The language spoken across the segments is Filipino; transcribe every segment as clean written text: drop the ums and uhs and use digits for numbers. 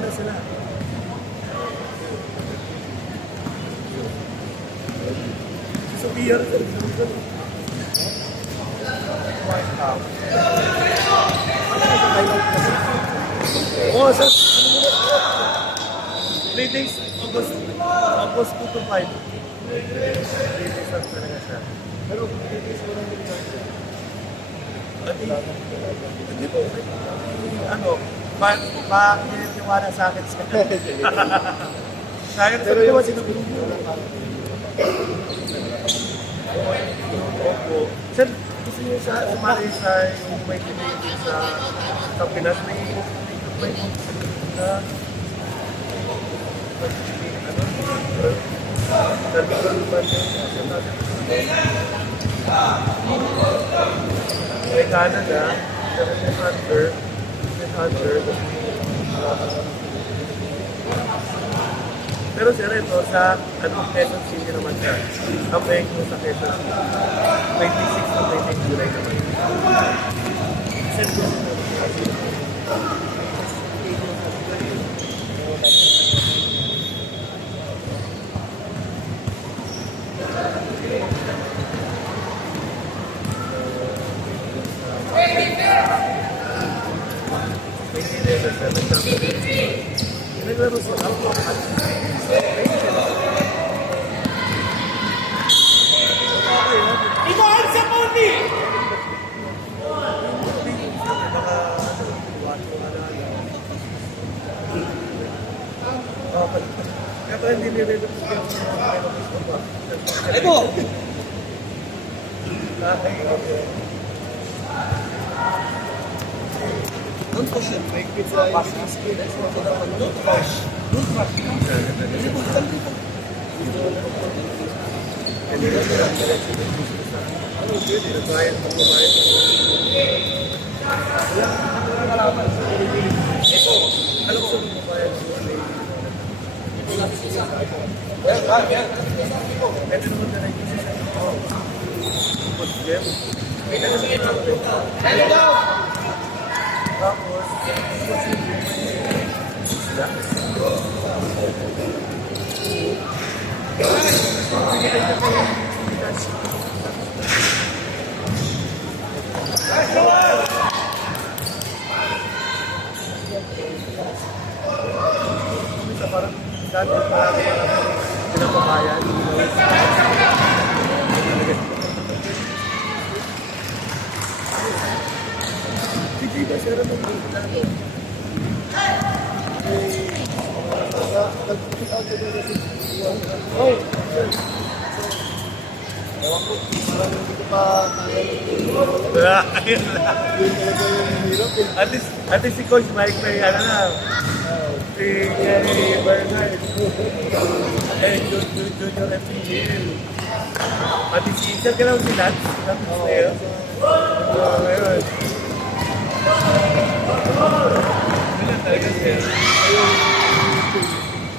na sila. So, PR sir. Oh, sir. 3 days, August 2 to 5. 3 days lang talaga siya. Pero 3 days ko lang din siya. Hindi po. Ano, pa-iwala sa akin sa sayang sa naman sinubulong mo. Sir, gusto niyo sumali sa yung may pinigil sa Pinas, may na may Canada, Hunter, pero sir, ito sa Quezon City naman siya. Ang paying mo sa Quezon City. 26 to 28 July naman. Sir, naglaro sila. Ibahan sa Pony! Kaya pa hindi nire-relapos ko Ito! Don't push it. Make pizza. Don't push. Don't push. Parang dati marami pinapabayan. Hindi ba siya naman dito? Oh! Ewan ko, hindi ko pa At least si Coach Mike may ano na, si Bernard, Junior FPL. Pati si Sir, kailangan si Lance. Ayun. Ayun talaga siya.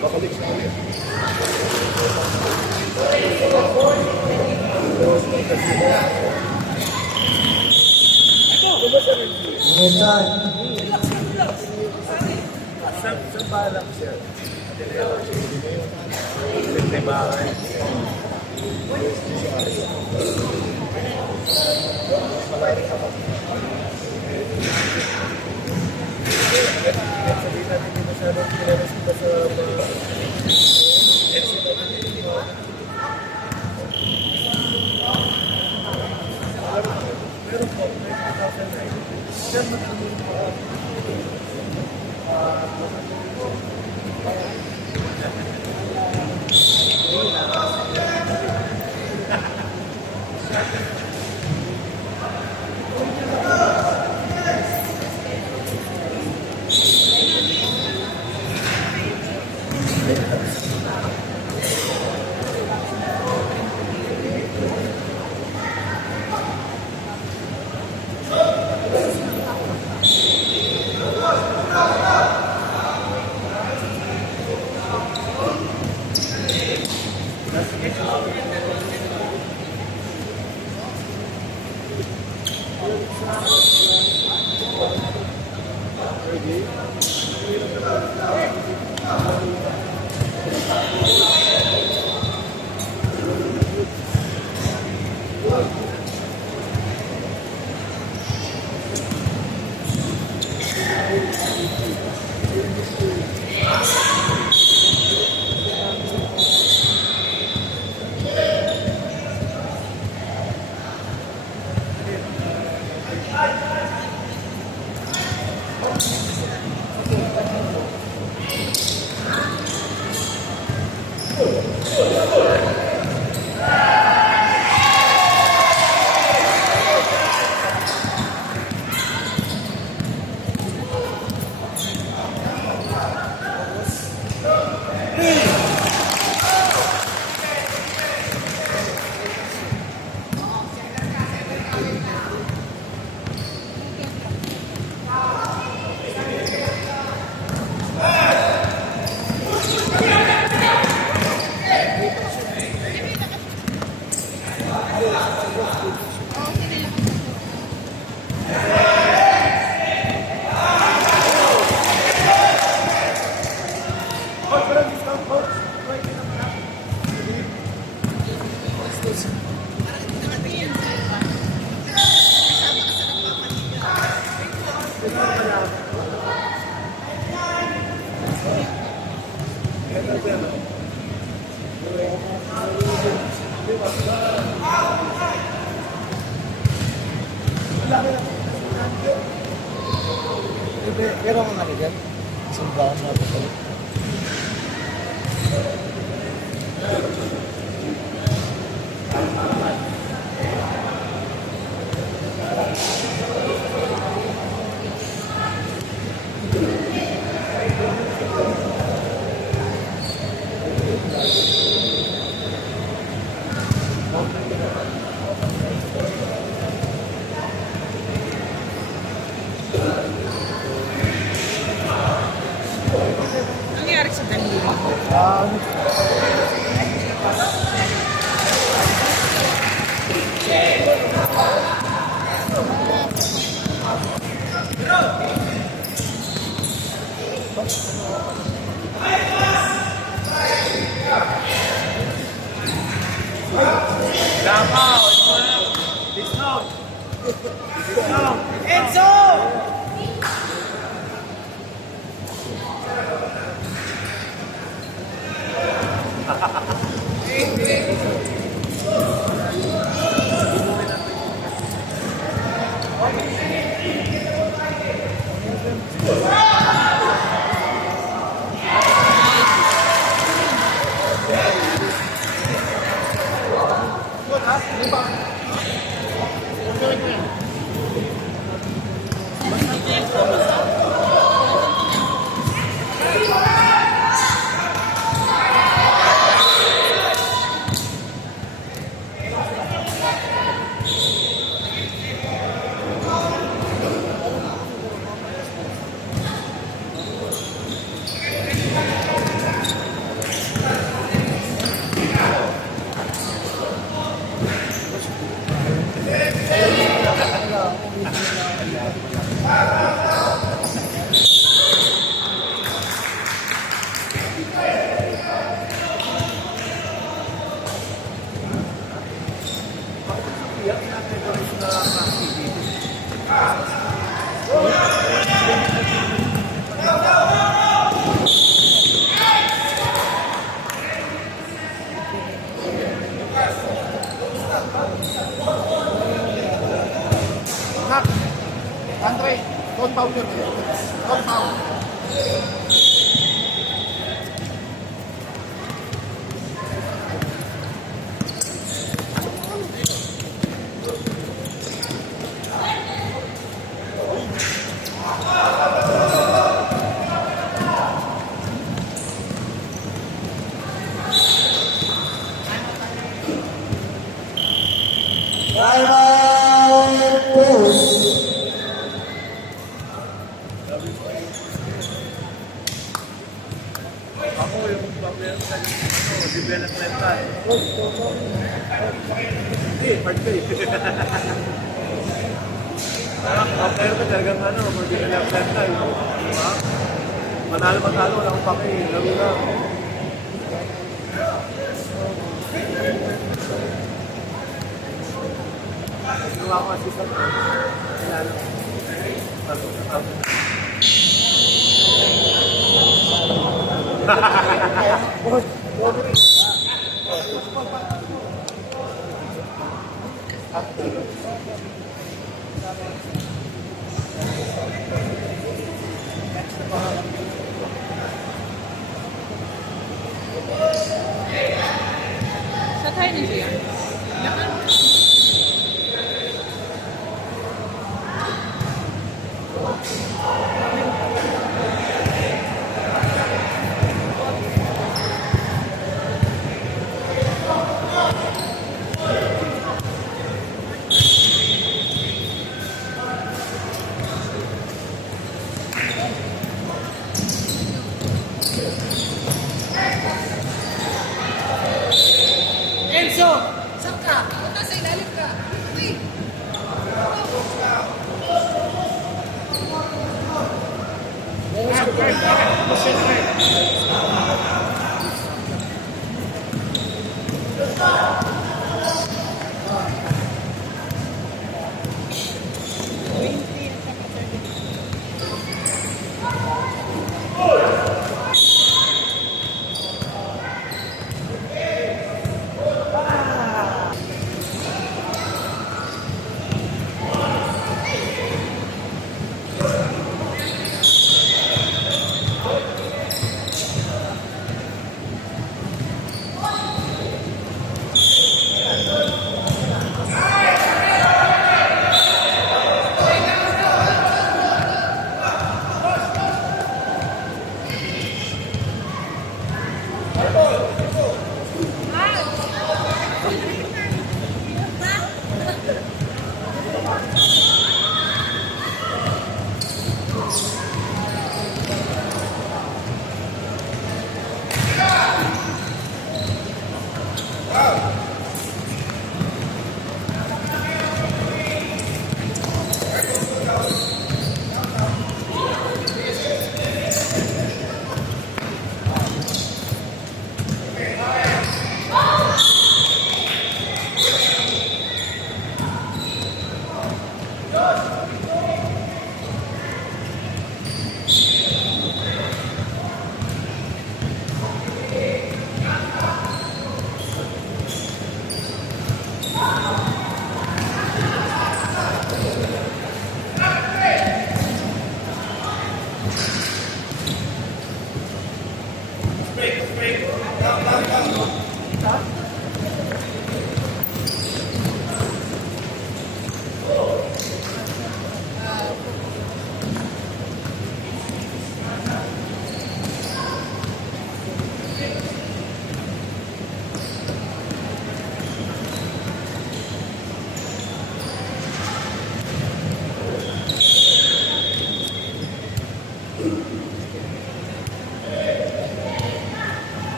bakalik sa ulit. Sa balak siya. Pagtibakan. Sabihin natin hindi masyadong pinaresita sa mga meron po, may 2009. Siya matulog po. Pero ang ano dyan, sumbahan mo ito pala. Nangyari sa daliri. Basta meron ka development ka. Hindi, part ka eh. Meron ka talagang mag-development ka. Diba? Manalo-manalo, wala akong pake. Laro lang. Ginawa ko assistant ko. Lalo. Sa tayo na siya. Enzo! Saan ka? Punta sa ilalim ka. Uy!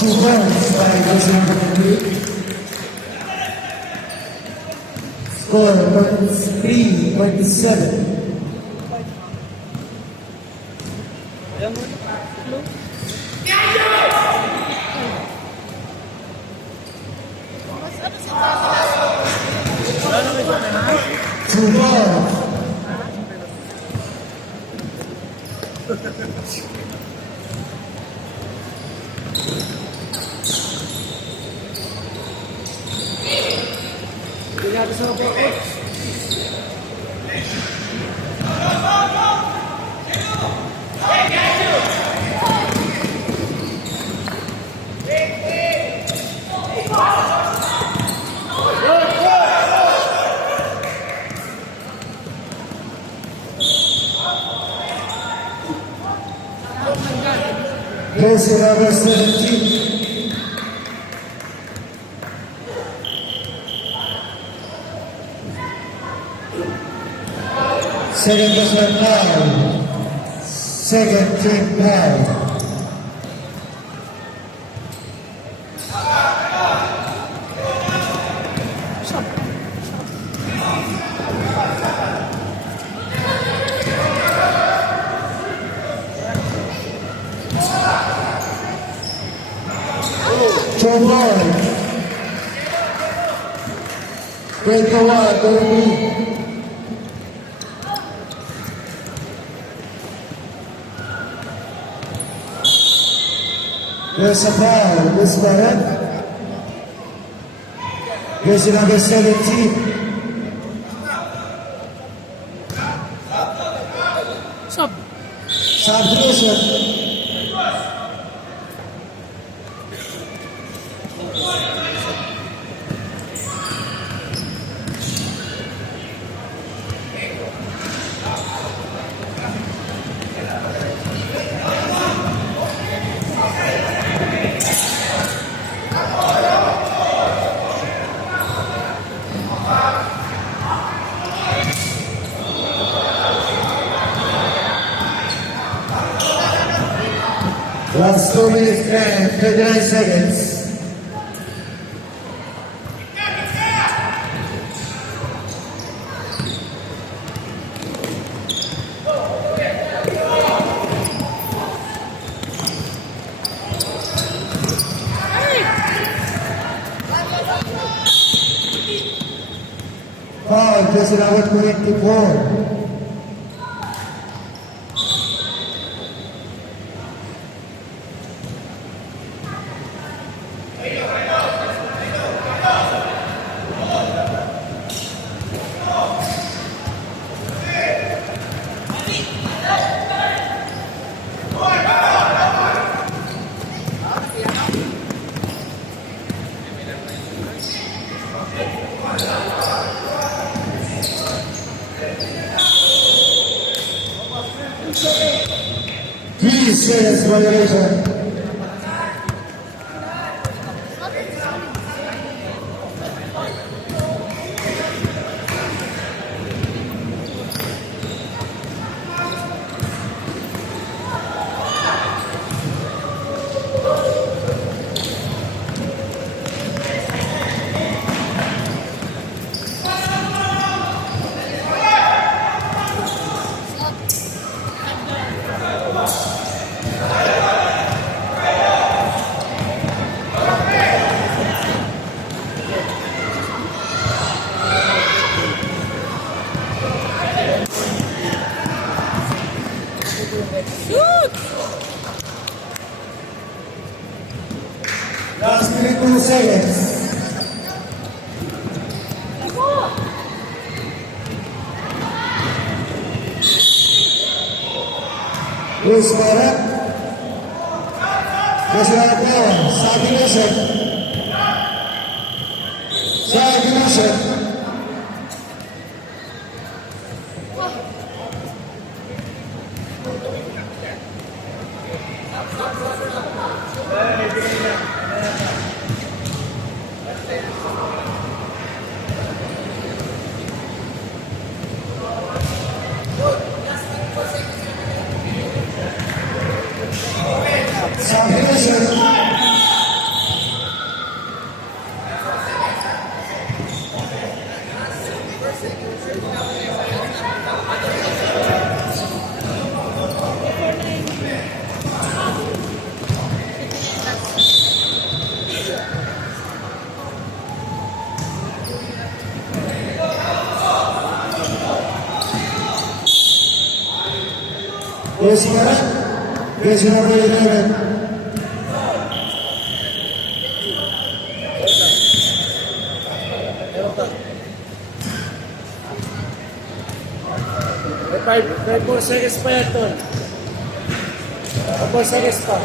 2 points by jersey number 3. Score 23-27. Two balls. Jersey number 17. Second personal foul. Second team foul. Joe Boyd. Great for one, go There's a foul, this correct. Jersey number 17. Sub. Subdivision. Last 2 minutes and 39 seconds. Foul, jersey number 24. Please say this violation. Last 22 seconds. Luis Barat. Keselamatan, submission. Submission. Submission. Ismail, jersey number 11. May 4 seconds pa yan, Tol. 4 seconds pa.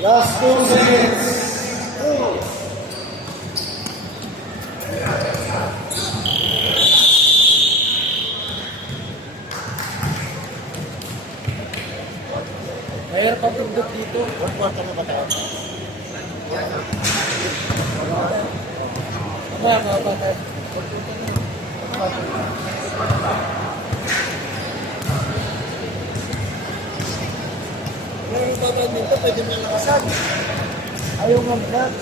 Last 2 seconds. Mayroon pa tundok dito. 1 quarter na ba tayo? Mga batay. Meron ba ba dito? Pwede mo nakasan. Ayaw nga vlog.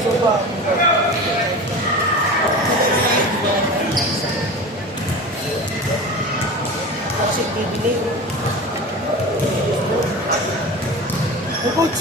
So ba? Kasi bibili. Coach.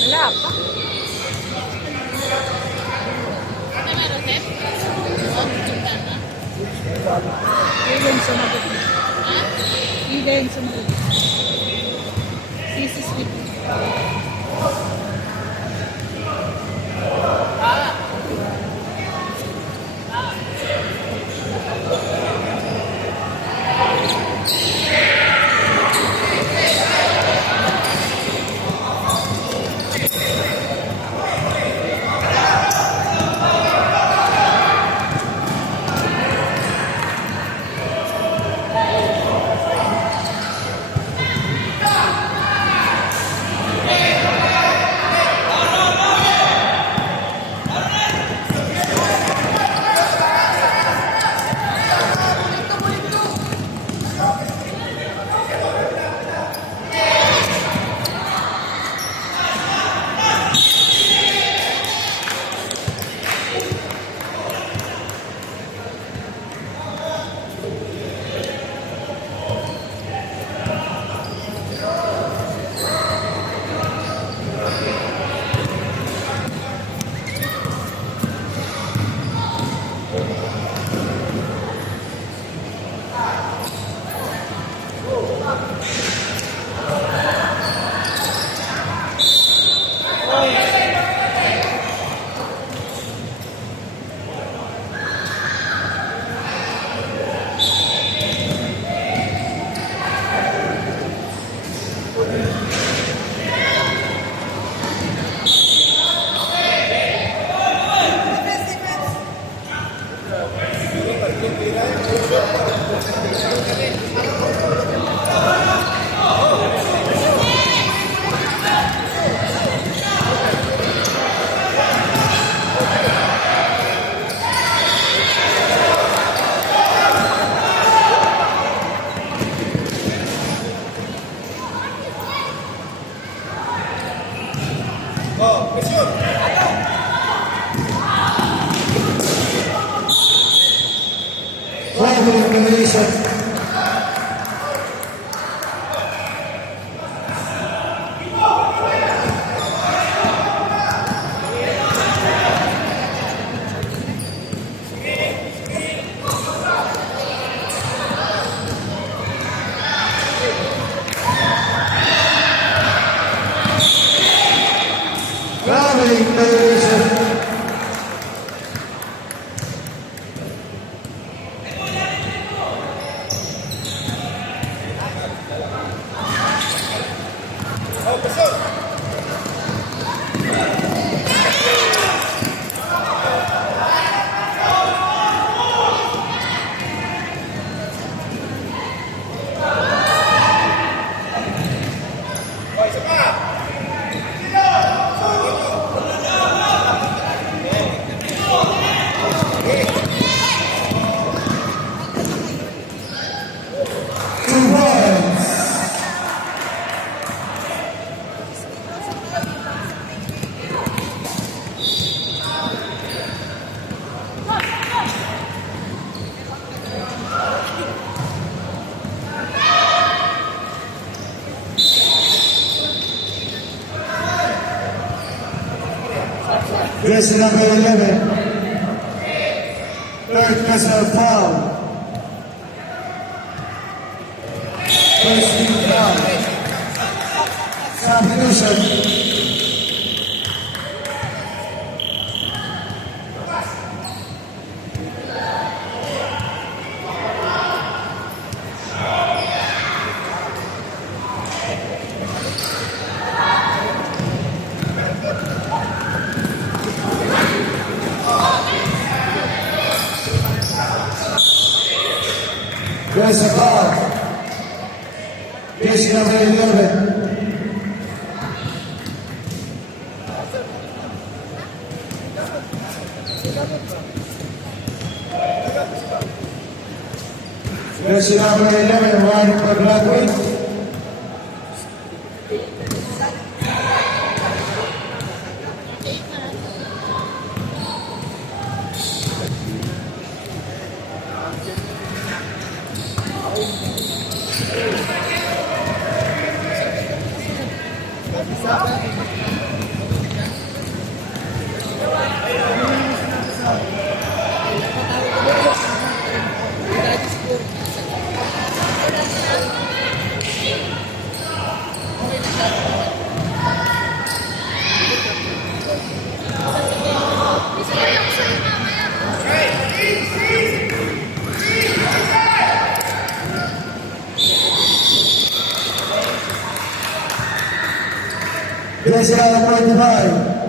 Wala pa. Ano meron, Tep? Ilan sumagot na? Ha? Ilan sumagot na? Sisis with Elimination. Jersey number 11. Third personal foul. First team foul. Substitution. There's a foul. Jersey number 11. Jersey number 11, riding for Broadway. Jersey number 25.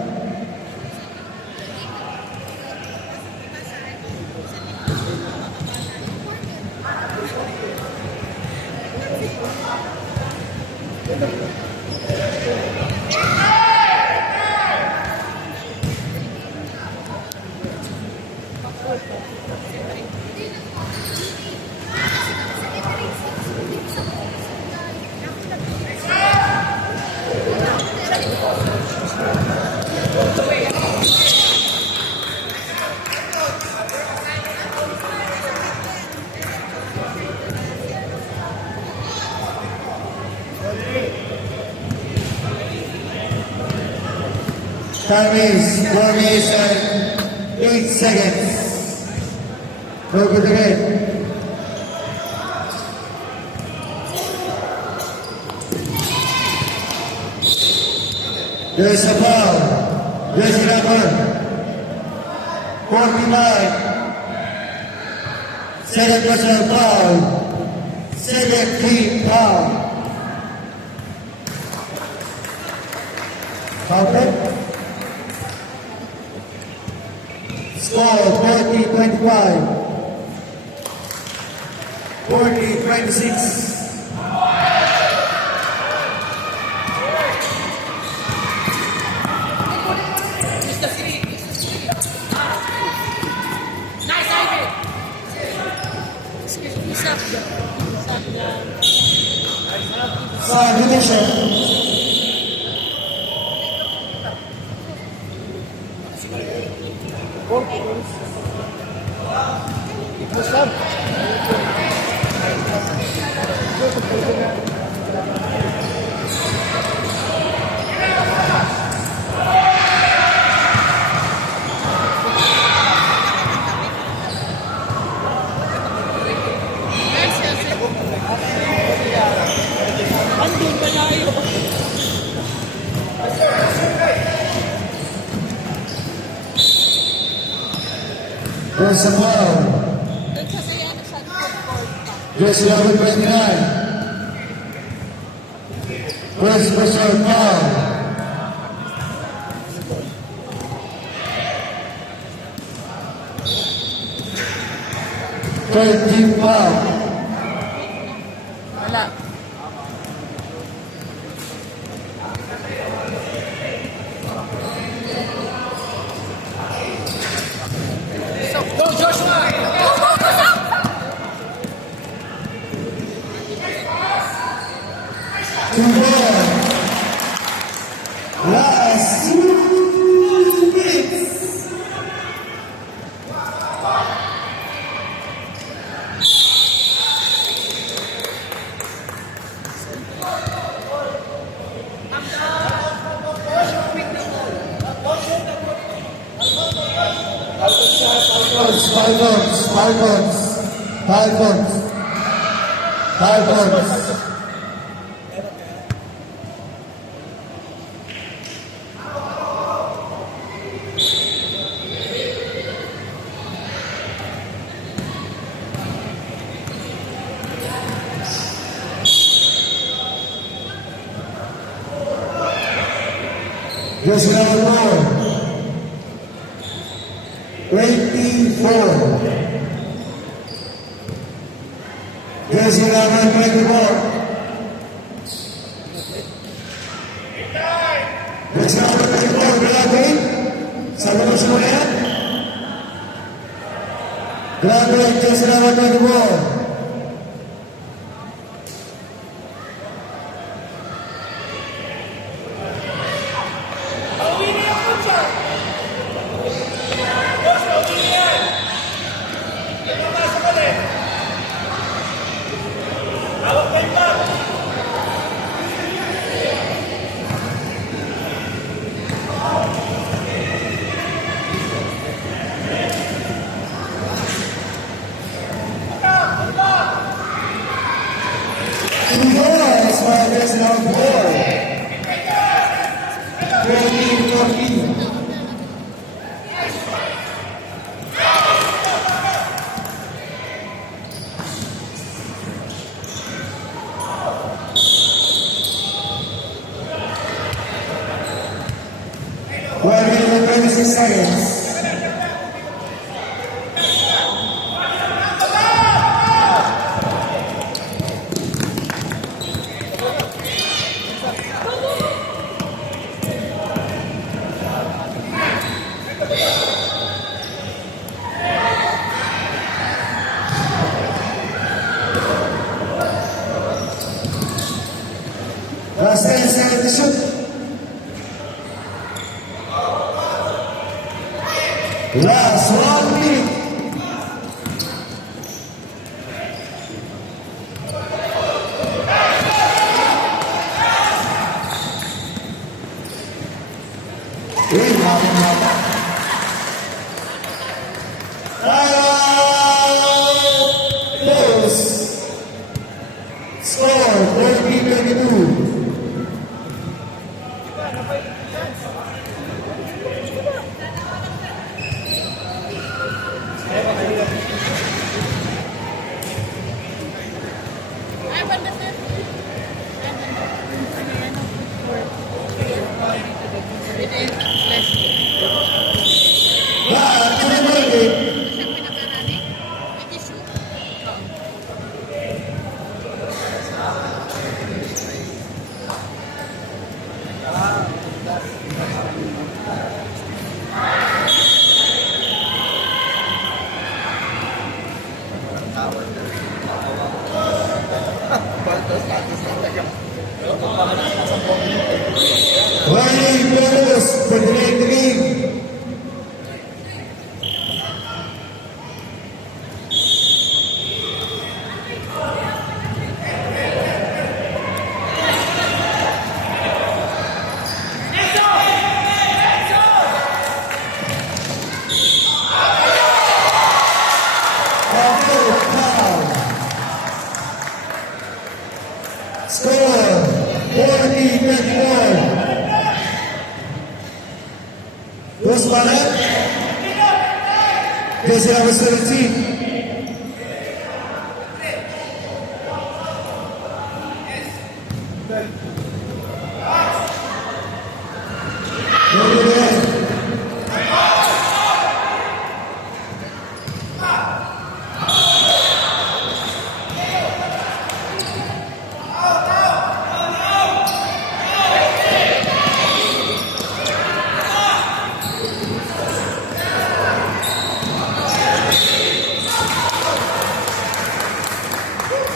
Time is 4 minutes and 8 seconds. Go good again. There's a foul. Jersey number 49. Second personal foul. Second team foul. Foul. Score 40-25. 40-26. Nice, Ivy. Substitution. There's a foul. Jersey number 29. First personal foul. Third team foul. Wala. Go, Joshua! To one. Last 2 minutes. Falcons. Just number 24. Jersey number 24. Jersey number 24. Graduate. Sabi mo siya yan? Graduate. Jersey number 24. That's number 4. 14. Well, 26 seconds. Last 10 seconds to shoot. Last 1 minute. Close. Score 30-22. Running bonus for the game. Score 40-21. Who's won it? Jersey number 17.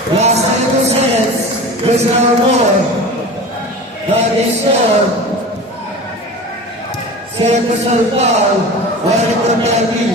Last 92 seconds. Jersey number 4. That is score. Second personal foul. 1 penalty.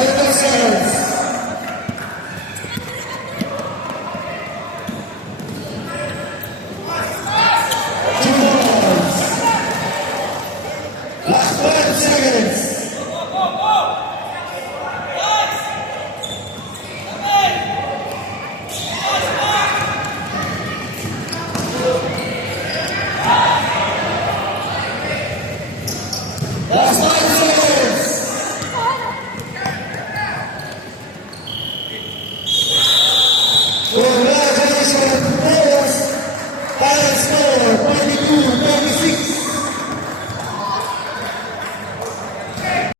29 seconds.